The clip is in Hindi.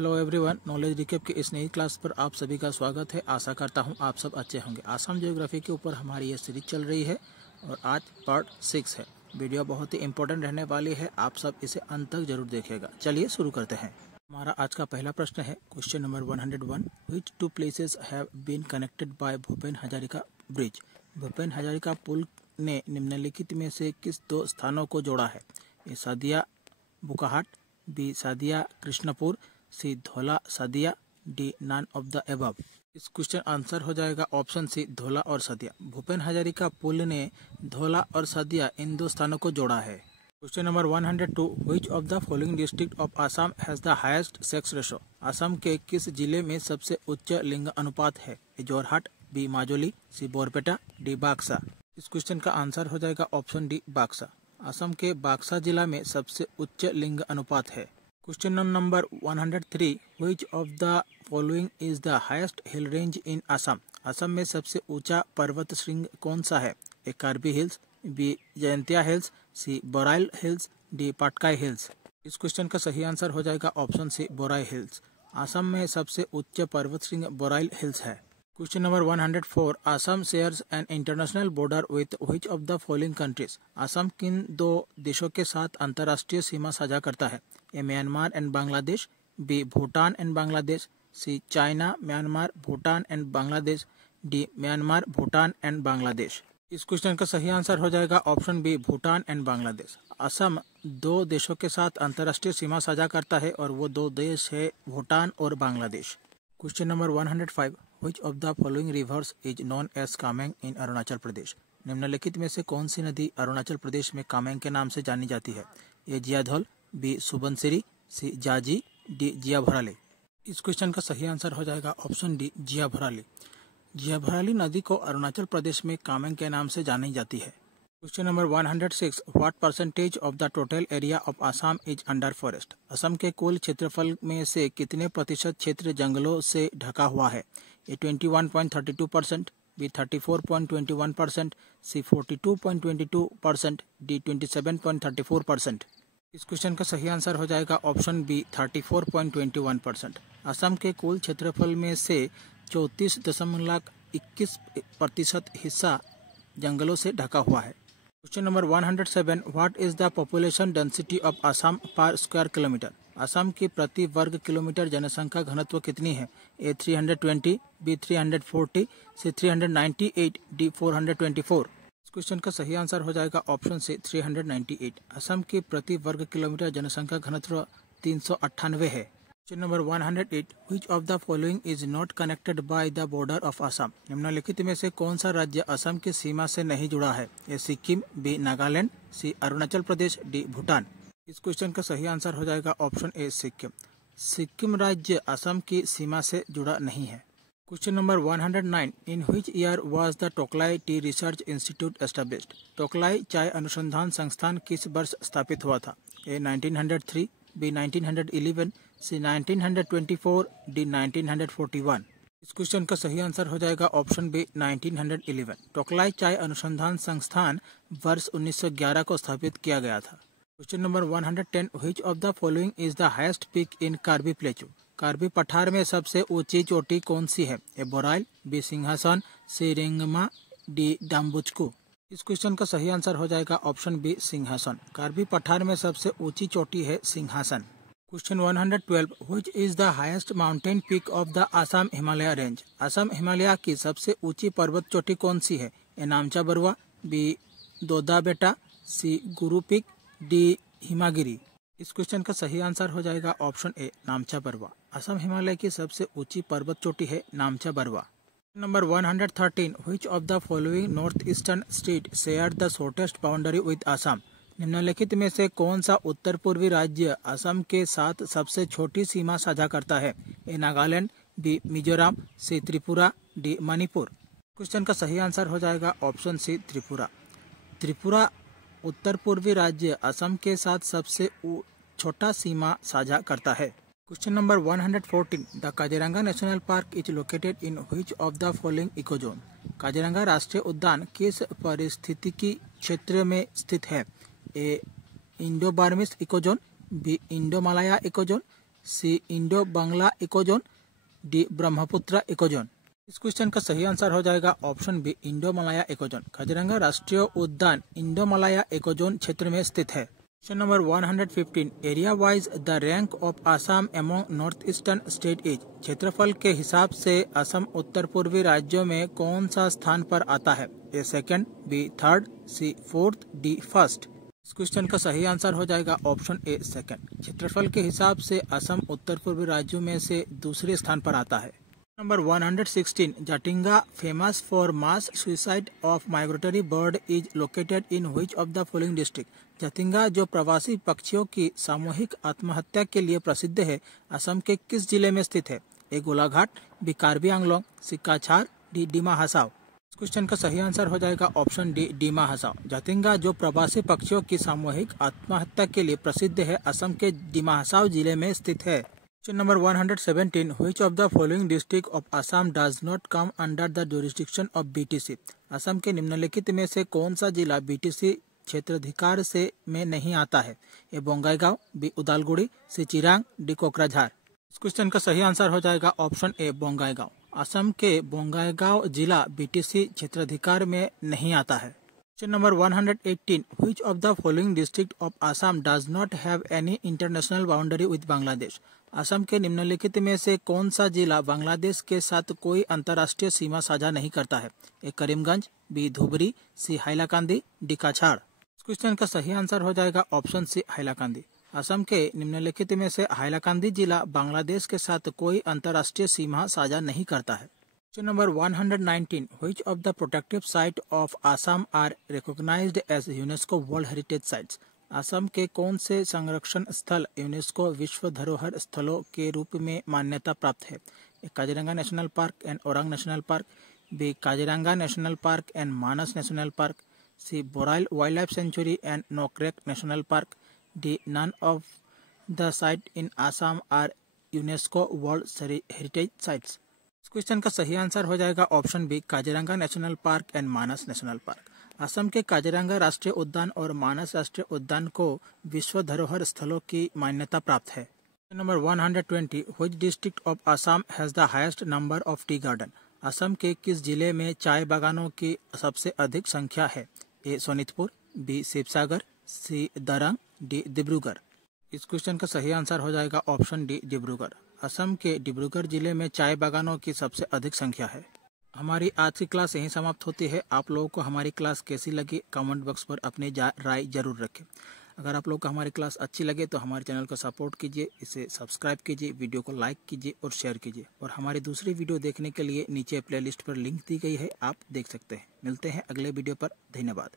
हेलो एवरीवन, नॉलेज रिकेप के इस नई क्लास पर आप सभी का स्वागत है। आशा करता हूं आप सब अच्छे होंगे। आसाम ज्योग्राफी के ऊपर हमारी ये सीरीज चल रही है और आज पार्ट 6 है। वीडियो बहुत ही इंपॉर्टेंट रहने वाली है, आप सब इसे अंत तक जरूर देखिएगा। चलिए शुरू करते हैं। हमारा आज का पहला प्रश्न है question number 101। Which two places have been connected by Bhupen Hazarika bridge. Bhupen Hazarika पुल ने निम्नलिखित में से किस दो स्थानों को जोड़ा है? A Sadiya Bukahat, B Sadiya Krishnapur, C Dhaula Sadiya, D none of the above. इस क्वेश्चन आंसर हो जाएगा ऑप्शन सी धौला और सादिया। भूपेन हजारिका पुल ने धौला और सादिया इन दो स्थानों को जोड़ा है। Question number 102। Which of the following district of Assam has the highest sex ratio. Assam के किस जिले में सबसे उच्च लिंग अनुपात है? ए जोरहाट, बी माजुली, सी बोरपेटा, डी बाक्सा। इस क्वेश्चन का आंसर हो जाएगा ऑप्शन डी बाक्सा। असम के बाक्सा जिला में सबसे उच्च लिंग अनुपात है। Question number 103। Which of the following is the highest hill range in Assam. Assam में सबसे ऊंचा पर्वत श्रृंग कौन सा है? A Karbi hills, B Jaintia hills, C Borail hills, D Patkai hills. इस क्वेश्चन का सही आंसर हो जाएगा option C Borail hills. Assam में सबसे उच्च पर्वत श्रृंग बोराइल हिल्स है। Question number 104। Assam shares an international border with which of the following countries. Assam किन दो देशों के साथ अंतर्राष्ट्रीय सीमा साझा करता है? A Myanmar and Bangladesh, B Bhutan and Bangladesh, C China Myanmar Bhutan and Bangladesh, D Myanmar Bhutan and Bangladesh. इस क्वेश्चन का सही आंसर हो जाएगा option B Bhutan and Bangladesh. Assam दो देशों के साथ अंतर्राष्ट्रीय सीमा साझा करता है और वो दो देश है भूटान और Bangladesh. Question number 105। Which of the following rivers is known as Kameng in Arunachal Pradesh. निम्नलिखित में से कौन सी नदी अरुणाचल प्रदेश में कामेंग के नाम से जानी जाती है? ए जियाधौल, बी सुबनसिरी, सी जाजी, डी जिया भराली। इस क्वेश्चन का सही आंसर हो जाएगा ऑप्शन डी जिया भराली। जिया भराली नदी को अरुणाचल प्रदेश में कामेंग के नाम से जानी जाती है। Question number 106। What percentage of the total area of Assam is under forest. Assam के कुल क्षेत्रफल में से कितने प्रतिशत क्षेत्र जंगलों से ढका हुआ है? ए 21.32%, बी 34.21%, सी 42.22%, डी 27.34%। इस क्वेश्चन का सही आंसर हो जाएगा ऑप्शन बी 34.21%। असम के कुल क्षेत्रफल में से 34.21% हिस्सा जंगलों से ढका हुआ है। Question number 107। What is the population density of Assam पर स्क्वायर किलोमीटर। असम की प्रति वर्ग किलोमीटर जनसंख्या घनत्व कितनी है? ए 320, बी 340, सी 398, डी 424। इस क्वेश्चन का सही आंसर हो जाएगा ऑप्शन सी 398। असम की प्रति वर्ग किलोमीटर जनसंख्या घनत्व 398 है। Question number 108। Which of the following is not connected by the border of Assam. निम्नलिखित में से कौन सा राज्य असम की सीमा से नहीं जुड़ा है? ए सिक्किम, बी नागालैंड, सी अरुणाचल प्रदेश, डी भूटान। इस क्वेश्चन का सही आंसर हो जाएगा ऑप्शन ए सिक्किम। सिक्किम राज्य असम की सीमा से जुड़ा नहीं है। Question number 109। In which year was the Tocklai tea research institute established. Tocklai चाय अनुसंधान संस्थान किस वर्ष स्थापित हुआ था? A 1903, B 1911, C 1924, D 1941। इस क्वेश्चन का सही आंसर हो जाएगा ऑप्शन बी 1911। टोकलाई चाय अनुसंधान संस्थान वर्ष 1911 को स्थापित किया गया था। Question number 110। Which of the following is the highest peak in Karbi प्लेटू। Karbi पठार में सबसे ऊंची चोटी कौन सी है? ए बोराइल, बी सिंहासन, सी रिंगमा, डी डाम्बुचकू। इस क्वेश्चन का सही आंसर हो जाएगा ऑप्शन बी सिंहासन। कार्बी पठार में सबसे ऊंची चोटी है सिंहासन। Question 112। Which is the highest mountain peak of the Assam Himalaya range. Assam Himalaya की सबसे ऊंची पर्वत चोटी कौन सी है? ए नामचा बरुआ, बी दोदा बेटा, सी गुरु पीक, डी हिमागिरी। इस क्वेश्चन का सही आंसर हो जाएगा ऑप्शन ए नामचा बरुआ। असम हिमालय की सबसे ऊंची पर्वत चोटी है नामचा Barua. Number 113। Which of the following north eastern state share the shortest boundary with Assam. निम्नलिखित में से कौन सा उत्तर पूर्वी राज्य असम के साथ सबसे छोटी सीमा साझा करता है? ए नागालैंड, बी मिजोरम, सी त्रिपुरा, डी मणिपुर। क्वेश्चन का सही आंसर हो जाएगा ऑप्शन सी त्रिपुरा। त्रिपुरा उत्तर पूर्वी राज्य असम के साथ सबसे छोटा सीमा साझा करता है। Question number 114। The Kaziranga national park is located in which of the following ecozone. Kaziranga राष्ट्रीय उद्यान किस पारिस्थितिकी क्षेत्र में स्थित है? A Indo Burmese ecozone, B Indo Malaya ecozone, C Indo Bangla ecozone, D Brahmaputra ecozone. इस क्वेश्चन का सही आंसर हो जाएगा option B Indo Malaya ecozone. Kaziranga राष्ट्रीय उद्यान इंडो मलाया इकोजोन क्षेत्र में स्थित है। Question number 115, area wise the rank of Assam among north eastern state is. क्षेत्रफल के हिसाब से असम उत्तर पूर्वी राज्यों में कौन सा स्थान पर आता है? ए second, B third, C fourth, D first. इस क्वेश्चन का सही आंसर हो जाएगा ऑप्शन ए सेकंड। क्षेत्रफल के हिसाब से असम उत्तर पूर्वी राज्यों में से दूसरे स्थान पर आता है। Number 116, Jatinga famous for mass suicide of migratory bird is located in which of the following district. Jatinga जो प्रवासी पक्षियों की सामूहिक आत्महत्या के लिए प्रसिद्ध है, असम के किस जिले में स्थित है? ए गोलाघाट, बी कार्बी आंगलोंग, सी काछार, डी डिमा हसाव। इस क्वेश्चन का सही आंसर हो जाएगा ऑप्शन डी डिमा हसाव। जाटिंगा जो प्रवासी पक्षियों की सामूहिक आत्महत्या के लिए प्रसिद्ध है, असम के डिमा हसाव जिले में स्थित है। Question number 117, which of the following district of Assam does not come under the jurisdiction of BTC. Assam के निम्नलिखित में से कौन सा जिला बीटीसी क्षेत्राधिकार से में नहीं आता है? ए बोंगाईगांव, बी उदालगुड़ी, सी चिरांग, डी कोकराझार। इस क्वेश्चन का सही आंसर हो जाएगा ऑप्शन ए बोंगाईगांव। असम के बोंगाईगांव जिला बीटीसी क्षेत्राधिकार में नहीं आता है। Question number 118, which of the following district of Assam does not have any international boundary with Bangladesh. Assam के निम्नलिखित में से कौन सा जिला बांग्लादेश के साथ कोई अंतर्राष्ट्रीय सीमा साझा नहीं करता है? ए करीमगंज, बी धुबरी, सी हाइलाकांदी, डी काछाड़। इस क्वेश्चन का सही आंसर हो जाएगा ऑप्शन सी हाइलाकांदी। असम के निम्नलिखित में से हाइलाकांदी जिला बांग्लादेश के साथ कोई अंतर्राष्ट्रीय सीमा साझा नहीं करता है। Question number 119, which of the protective site of Assam are recognised as UNESCO world heritage sites. Assam के कौन से संरक्षण स्थल यूनेस्को विश्व धरोहर स्थलों के रूप में मान्यता प्राप्त है? Kaziranga national park and Orang national park, B Kaziranga national park and Manas national park, C Borail wild life sanctuary and Nokrek national park, D none of the site in Assam are UNESCO world heritage sites. इस क्वेश्चन का सही आंसर हो जाएगा option B Kaziranga national park and Manas national park. Assam के काजीरंगा राष्ट्रीय उद्यान और मानस राष्ट्रीय उद्यान को विश्व धरोहर स्थलों की मान्यता प्राप्त है। Number 120, which district of Assam has the highest number of tea garden. Assam के किस जिले में चाय बागानों की सबसे अधिक संख्या है? ए सोनितपुर, बी शिवसागर, सी दरंग, डी डिब्रूगढ़। इस क्वेश्चन का सही आंसर हो जाएगा ऑप्शन डी डिब्रूगढ़। असम के डिब्रूगढ़ जिले में चाय बागानों की सबसे अधिक संख्या है। हमारी आज की क्लास यहीं समाप्त होती है। आप लोगों को हमारी क्लास कैसी लगी कमेंट बॉक्स पर अपनी राय जरूर रखें। अगर आप लोगों को हमारी क्लास अच्छी लगे तो हमारे चैनल को सपोर्ट कीजिए, इसे सब्सक्राइब कीजिए, वीडियो को लाइक कीजिए और शेयर कीजिए। और हमारी दूसरी वीडियो देखने के लिए नीचे प्लेलिस्ट पर लिंक दी गई है, आप देख सकते हैं। मिलते हैं अगले वीडियो पर। धन्यवाद।